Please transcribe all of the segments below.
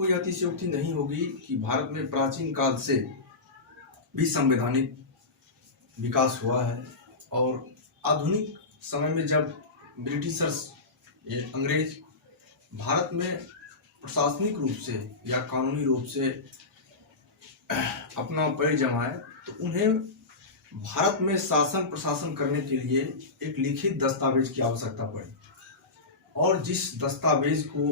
कोई अतिशयोक्ति नहीं होगी कि भारत में प्राचीन काल से भी संवैधानिक विकास हुआ है और आधुनिक समय में जब ब्रिटिशर्स ये अंग्रेज भारत में प्रशासनिक रूप से या कानूनी रूप से अपना पैर जमाए तो उन्हें भारत में शासन प्रशासन करने के लिए एक लिखित दस्तावेज की आवश्यकता पड़ी और जिस दस्तावेज को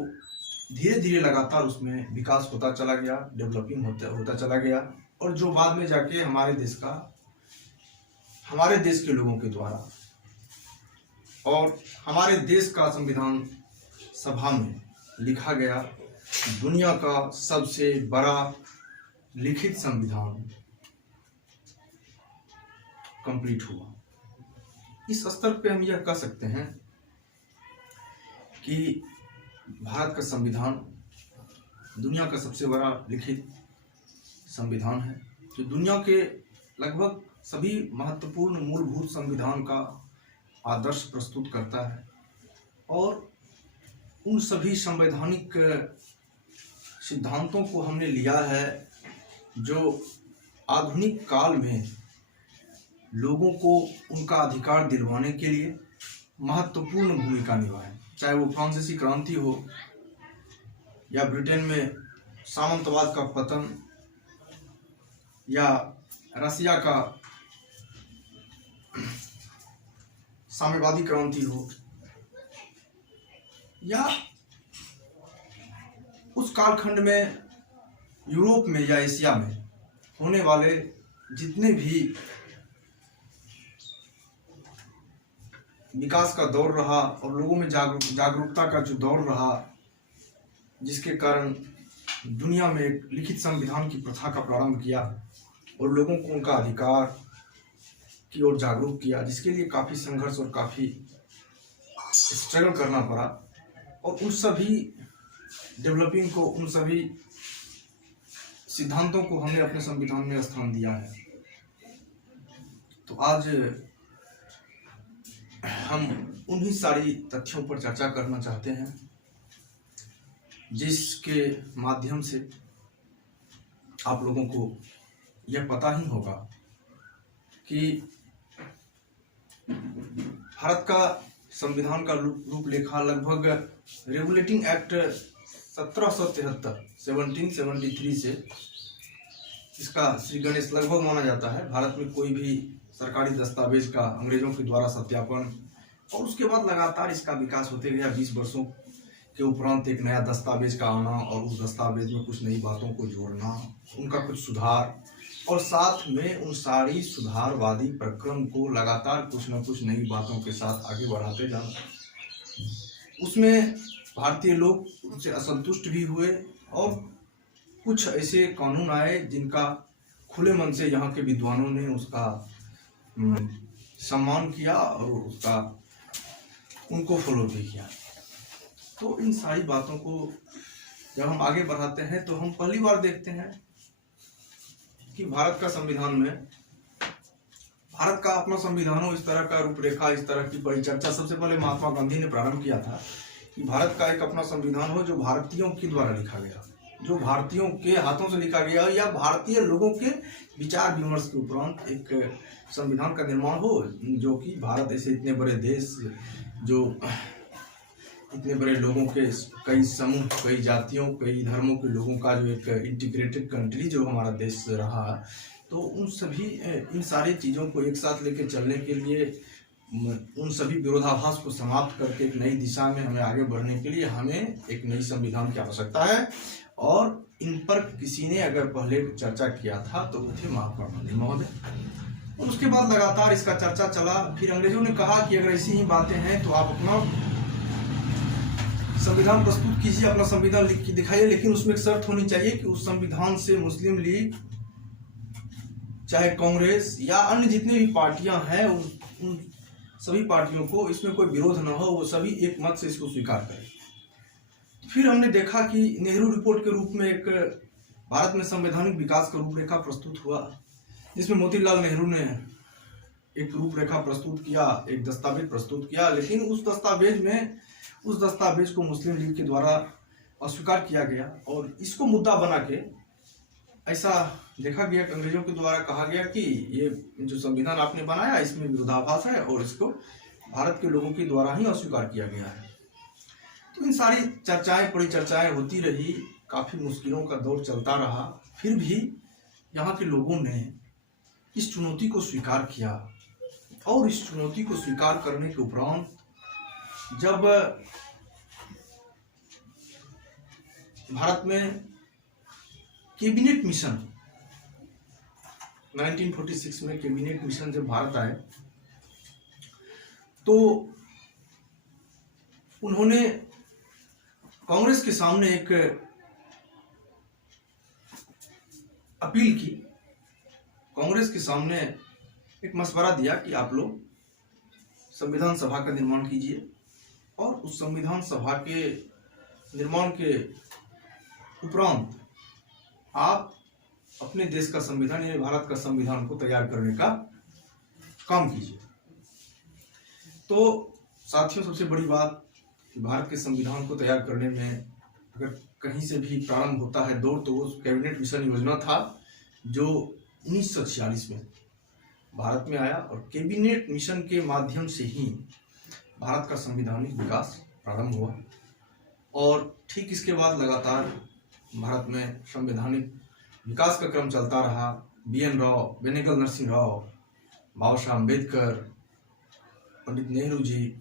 धीरे धीरे लगातार उसमें विकास होता चला गया, डेवलपिंग होता चला गया और जो बाद में जाके हमारे देश के लोगों के द्वारा और हमारे देश का संविधान सभा में लिखा गया दुनिया का सबसे बड़ा लिखित संविधान कंप्लीट हुआ। इस स्तर पे हम यह कह सकते हैं कि भारत का संविधान दुनिया का सबसे बड़ा लिखित संविधान है जो दुनिया के लगभग सभी महत्वपूर्ण मूलभूत संविधान का आदर्श प्रस्तुत करता है और उन सभी संवैधानिक सिद्धांतों को हमने लिया है जो आधुनिक काल में लोगों को उनका अधिकार दिलवाने के लिए महत्वपूर्ण भूमिका निभाए, चाहे वो फ्रांसीसी क्रांति हो या ब्रिटेन में सामंतवाद का पतन या रसिया का साम्यवादी क्रांति हो या उस कालखंड में यूरोप में या एशिया में होने वाले जितने भी विकास का दौर रहा और लोगों में जागरूकता का जो दौर रहा जिसके कारण दुनिया में एक लिखित संविधान की प्रथा का प्रारंभ किया और लोगों को उनका अधिकार की ओर जागरूक किया, जिसके लिए काफ़ी संघर्ष और काफ़ी स्ट्रगल करना पड़ा और उन सभी डेवलपिंग को, उन सभी सिद्धांतों को हमने अपने संविधान में स्थान दिया है। तो आज हम उन्हीं सारी तथ्यों पर चर्चा करना चाहते हैं जिसके माध्यम से आप लोगों को यह पता ही होगा कि भारत का संविधान का रूपरेखा लगभग रेगुलेटिंग एक्ट 1773 से इसका श्री गणेश लगभग माना जाता है। भारत में कोई भी सरकारी दस्तावेज का अंग्रेजों के द्वारा सत्यापन और उसके बाद लगातार इसका विकास होते गया। 20 वर्षों के उपरांत एक नया दस्तावेज का आना और उस दस्तावेज में कुछ नई बातों को जोड़ना, उनका कुछ सुधार और साथ में उन सारी सुधारवादी प्रक्रम को लगातार कुछ न कुछ नई बातों के साथ आगे बढ़ाते जाना। उसमें भारतीय लोग उनसे असंतुष्ट भी हुए और कुछ ऐसे कानून आए जिनका खुले मन से यहाँ के विद्वानों ने उसका सम्मान किया और उसका उनको फॉलो भी किया। तो इन सारी बातों को जब हम आगे बढ़ाते हैं तो हम पहली बार देखते हैं कि भारत का संविधान में भारत का अपना संविधान हो, इस तरह का रूपरेखा, इस तरह की परिचर्चा सबसे पहले महात्मा गांधी ने प्रारंभ किया था कि भारत का एक अपना संविधान हो जो भारतीयों के द्वारा लिखा गया, जो भारतीयों के हाथों से लिखा गया या भारतीय लोगों के विचार विमर्श के उपरांत एक संविधान का निर्माण हो जो कि भारत ऐसे इतने बड़े देश, जो इतने बड़े लोगों के कई समूह, कई जातियों, कई धर्मों के लोगों का जो एक इंटीग्रेटेड कंट्री जो हमारा देश रहा, तो उन सभी इन सारी चीज़ों को एक साथ लेकर चलने के लिए, उन सभी विरोधाभास को समाप्त करके एक नई दिशा में हमें आगे बढ़ने के लिए हमें एक नई संविधान की आवश्यकता है। और इन पर किसी ने अगर पहले चर्चा किया था तो वो थे महात्मा गांधी महोदय। और उसके बाद लगातार इसका चर्चा चला। फिर अंग्रेजों ने कहा कि अगर ऐसी ही बातें हैं तो आप अपना संविधान प्रस्तुत कीजिए, अपना संविधान लिख के दिखाइए, लेकिन उसमें एक शर्त होनी चाहिए कि उस संविधान से मुस्लिम लीग, चाहे कांग्रेस या अन्य जितने भी पार्टियां हैं, उन सभी पार्टियों को इसमें कोई विरोध न हो, वो सभी एक मत से इसको स्वीकार करें। फिर हमने देखा कि नेहरू रिपोर्ट के रूप में एक भारत में संवैधानिक विकास का रूपरेखा प्रस्तुत हुआ, जिसमें मोतीलाल नेहरू ने एक रूपरेखा प्रस्तुत किया, एक दस्तावेज प्रस्तुत किया, लेकिन उस दस्तावेज को मुस्लिम लीग के द्वारा अस्वीकार किया गया और इसको मुद्दा बना के ऐसा देखा गया कि अंग्रेजों के द्वारा कहा गया कि ये जो संविधान आपने बनाया इसमें विरोधाभास है और इसको भारत के लोगों के द्वारा ही अस्वीकार किया गया है। तो इन सारी चर्चाएं परिचर्चाएं होती रही, काफी मुश्किलों का दौर चलता रहा, फिर भी यहाँ के लोगों ने इस चुनौती को स्वीकार किया और इस चुनौती को स्वीकार करने के उपरांत जब भारत में कैबिनेट मिशन 1946 में कैबिनेट मिशन जब भारत आए तो उन्होंने कांग्रेस के सामने एक अपील की, कांग्रेस के सामने एक मशवरा दिया कि आप लोग संविधान सभा का निर्माण कीजिए और उस संविधान सभा के निर्माण के उपरांत आप अपने देश का संविधान यानी भारत का संविधान को तैयार करने का काम कीजिए। तो साथियों, सबसे बड़ी बात कि भारत के संविधान को तैयार करने में अगर कहीं से भी प्रारंभ होता है दौर तो वो कैबिनेट मिशन योजना था जो 1946 में भारत में आया और कैबिनेट मिशन के माध्यम से ही भारत का संवैधानिक विकास प्रारंभ हुआ और ठीक इसके बाद लगातार भारत में संवैधानिक विकास का क्रम चलता रहा। BN राव, बेनेगल नरसिंह राव, बाबा साहब अम्बेडकर, पंडित नेहरू जी,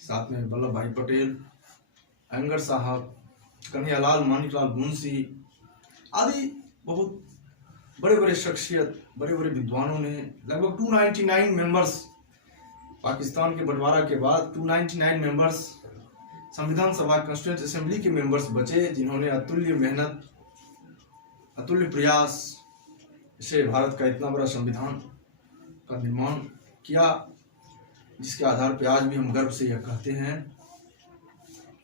साथ में वल्लभ भाई पटेल, अयंगर साहब, कन्हैयालाल मानिकलाल मुंशी आदि बहुत बड़े बड़े शख्सियत, बड़े बड़े विद्वानों ने लगभग 299 मेंबर्स, पाकिस्तान के बंटवारा के बाद 299 मेंबर्स संविधान सभा कॉन्स्टिट्यूएंट असेंबली के मेंबर्स बचे जिन्होंने अतुल्य मेहनत, अतुल्य प्रयास से भारत का इतना बड़ा संविधान का निर्माण किया, जिसके आधार पर आज भी हम गर्व से यह कहते हैं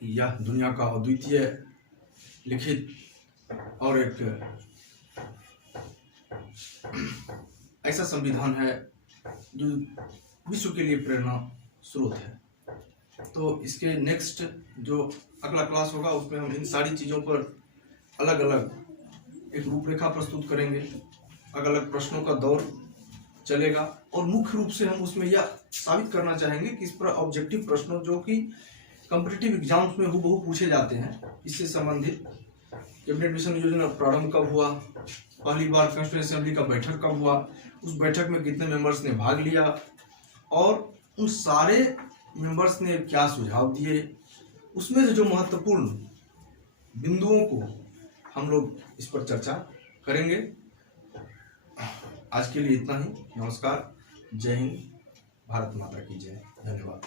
कि यह दुनिया का अद्वितीय लिखित और एक ऐसा संविधान है जो विश्व के लिए प्रेरणा स्रोत है। तो इसके नेक्स्ट जो अगला क्लास होगा उसमें हम इन सारी चीज़ों पर अलग अलग एक रूपरेखा प्रस्तुत करेंगे, अलग अलग प्रश्नों का दौर चलेगा और मुख्य रूप से हम उसमें यह साबित करना चाहेंगे कि इस पर ऑब्जेक्टिव प्रश्नों जो कि कॉम्पिटिटिव एग्जाम्स में हूबहू पूछे जाते हैं, इससे संबंधित कैबिनेट मिशन योजना प्रारंभ कब हुआ, पहली बार कॉन्स्टिट्यूएंट असेंबली का बैठक कब हुआ, उस बैठक में कितने मेंबर्स ने भाग लिया और उन सारे मेंबर्स ने क्या सुझाव दिए, उसमें से जो महत्वपूर्ण बिंदुओं को हम लोग इस पर चर्चा करेंगे। आज के लिए इतना ही। नमस्कार, जय हिंद, भारत माता की जय। धन्यवाद।